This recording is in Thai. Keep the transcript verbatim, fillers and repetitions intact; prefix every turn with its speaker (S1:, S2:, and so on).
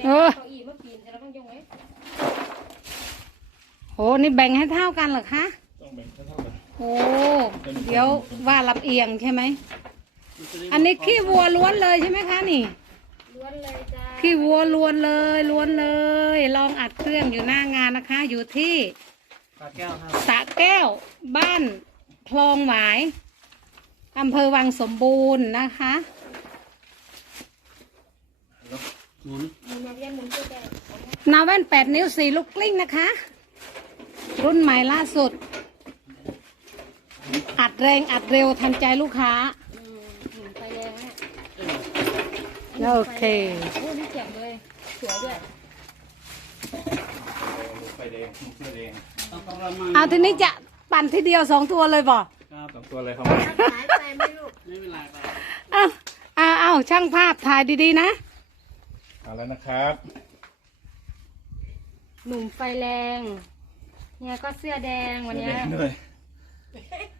S1: เออโหนี่แบ่งให้เท่ากันเหรอคะ
S2: ต้องแบ่งเท่ากัน
S1: โอ้เดี๋ยวว่าลำเอียงใช่ไหมอันนี้ขี้วัวล้วนเลยใช่ไหมคะนี่ล้วนเลยจ้าขี้วัวล้วนเลยล้วนเลยลองอัดเครื่องอยู่หน้างานนะคะ อยู่ที่
S3: สระแก้วครับ
S1: สระแก้วบ้านคลองหวายอำเภอวังสมบูรณ์นะคะ
S3: หมุน
S1: นาแว่นแปดนิ้วสี่ลูกกลิ้งนะคะ รุ่นใหม่ล่าสุด อัดแรงอัดเร็วทันใจลูกค้าไปแรงนะโอเคโอ้นี่เจ๋งเลยสวยด้วย
S2: ไฟแดงเสื้อแดง
S1: เอาทีนี้จะปั่นทีเดียวสองตัวเลยบ่
S2: ครับสองตัวเลยครับ
S3: หายไปไม่รู้ไม่เป็นไรไป
S1: เอาเอาเอาช่างภาพถ่ายดีๆนะ
S2: เอาแล้วนะครับ
S1: หนุ่มไฟแรงเนี่ยก็เสื้อแดงวันนี้
S2: ด้วย